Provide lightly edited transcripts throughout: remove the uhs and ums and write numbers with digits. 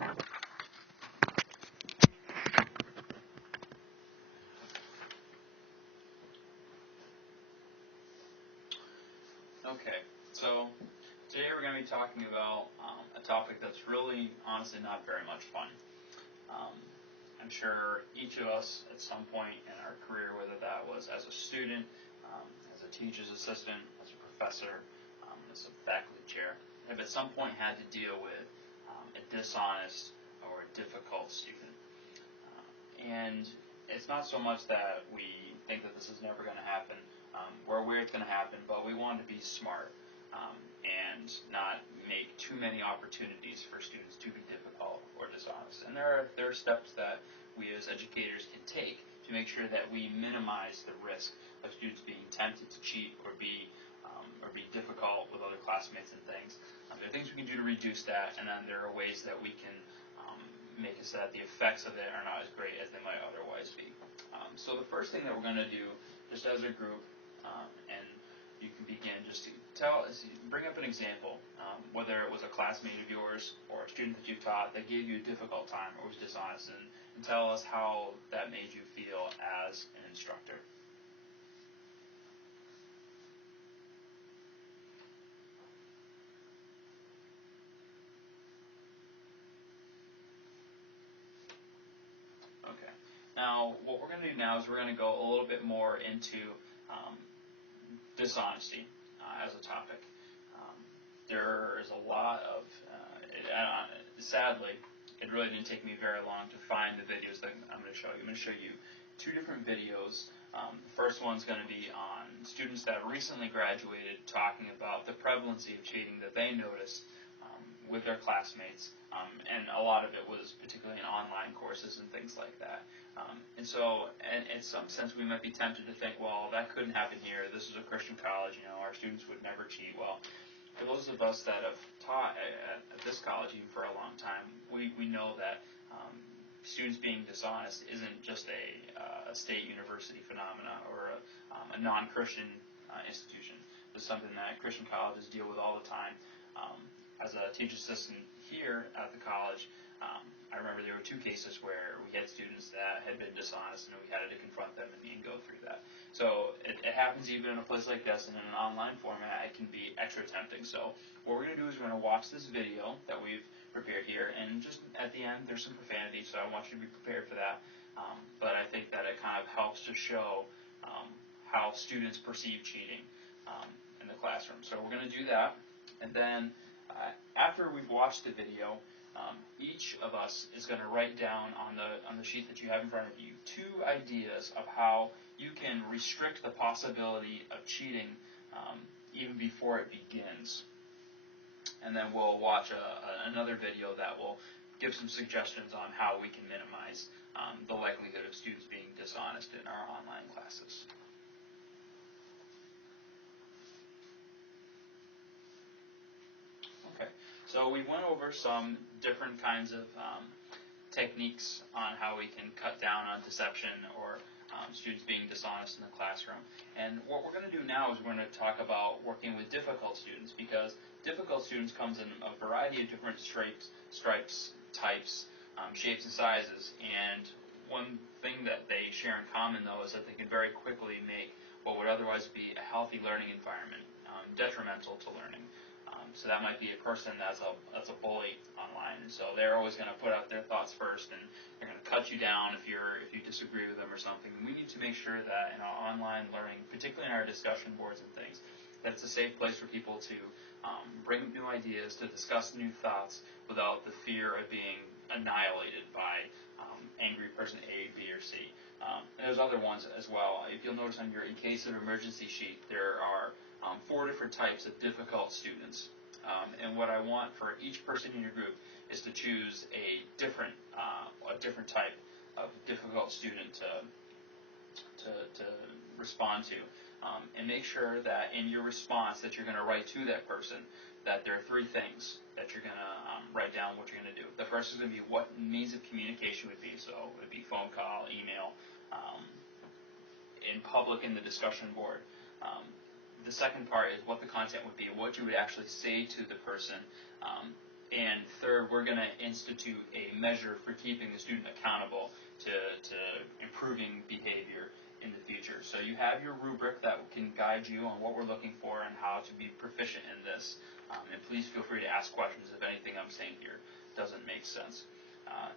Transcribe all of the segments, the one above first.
Okay, so today we're going to be talking about a topic that's really, honestly, not very much fun. Um, I'm sure each of us at some point in our career, whether that was as a student, as a teacher's assistant, as a professor, as a faculty chair, have at some point had to deal with a dishonest or a difficult student. And it's not so much that we think that this is never going to happen. We're aware it's going to happen, but we want to be smart and not make too many opportunities for students to be difficult or dishonest. And there are steps that we as educators can take to make sure that we minimize the risk of students being tempted to cheat or be difficult with other classmates and things. There are things we can do to reduce that, and then there are ways that we can make it so that the effects of it are not as great as they might otherwise be. So the first thing that we're going to do, just as a group, and you can begin just to bring up an example, whether it was a classmate of yours or a student that you taught that gave you a difficult time or was dishonest, and tell us how that made you feel as an instructor. Okay. Now, what we're going to do now is we're going to go a little bit more into dishonesty as a topic. There is a lot of, sadly, it really didn't take me very long to find the videos that I'm going to show you. I'm going to show you two different videos. The first one's going to be on students that recently graduated talking about the prevalency of cheating that they noticed with their classmates, and a lot of it was particularly in online courses and things like that. And so, in some sense, we might be tempted to think, well, that couldn't happen here. This is a Christian college, our students would never cheat. Well, for those of us that have taught at this college even for a long time, we know that students being dishonest isn't just a state university phenomena or a non-Christian institution. It's something that Christian colleges deal with all the time. As a teacher assistant here at the college, I remember there were two cases where we had students that had been dishonest and we had to confront them and go through that. So it happens even in a place like this, and in an online format it can be extra tempting. So what we're going to do is we're going to watch this video that we've prepared here, and just at the end there's some profanity, so I want you to be prepared for that. But I think that it kind of helps to show how students perceive cheating in the classroom. So we're going to do that, and then after we've watched the video, each of us is going to write down on the sheet that you have in front of you 2 ideas of how you can restrict the possibility of cheating even before it begins. And then we'll watch another video that will give some suggestions on how we can minimize the likelihood of students being dishonest in our online classes. Okay, so we went over some different kinds of techniques on how we can cut down on deception or students being dishonest in the classroom. And what we're going to do now is we're going to talk about working with difficult students, because difficult students comes in a variety of different stripes, types, shapes, and sizes. And one thing that they share in common, though, is that they can very quickly make what would otherwise be a healthy learning environment detrimental to learning. So that might be a person that's a bully online, and so they're always going to put out their thoughts first, and they're going to cut you down if you disagree with them or something. And we need to make sure that in our online learning, particularly in our discussion boards and things, that it's a safe place for people to bring up new ideas, to discuss new thoughts without the fear of being annihilated by angry person A, B, or C. And there's other ones as well. If you'll notice on your in case of emergency sheet, there are 4 different types of difficult students. And what I want for each person in your group is to choose a different type of difficult student to respond to, and make sure that in your response that you're going to write to that person, that there are 3 things that you're going to write down what you're going to do. The first is going to be what means of communication would be. So it would be phone call, email, in public in the discussion board. The second part is what the content would be, what you would actually say to the person And third, we're going to institute a measure for keeping the student accountable to improving behavior in the future. So you have your rubric that can guide you on what we're looking for and how to be proficient in this. And please feel free to ask questions if anything I'm saying here doesn't make sense.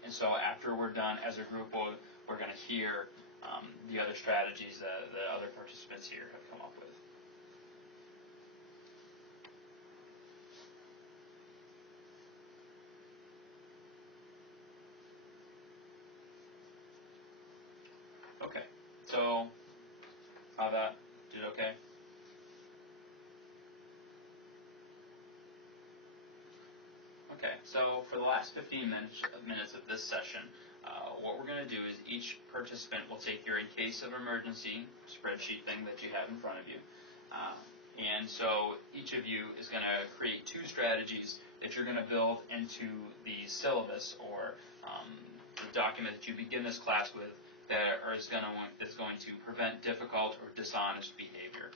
And so after we're done as a group, we're going to hear the other strategies that the other participants here have come up with. Okay, so how that did okay? Okay, so for the last 15 minutes of this session, what we're going to do is each participant will take your in case of emergency spreadsheet thing that you have in front of you. And so each of you is going to create 2 strategies that you're going to build into the syllabus or the document that you begin this class with that is going to prevent difficult or dishonest behavior.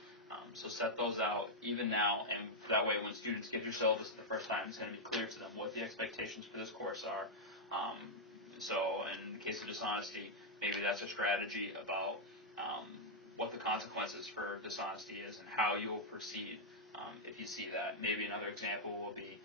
So set those out even now, and that way when students get your syllabus the first time, it's going to be clear to them what the expectations for this course are. So in the case of dishonesty, maybe that's a strategy about what the consequences for dishonesty is and how you will proceed if you see that. Maybe another example will be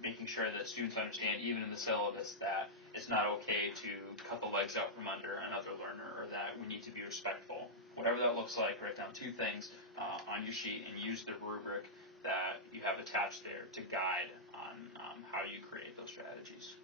making sure that students understand, even in the syllabus, that it's not okay to cut the legs out from under another learner, or that we need to be respectful. Whatever that looks like, write down 2 things on your sheet and use the rubric that you have attached there to guide on how you create those strategies.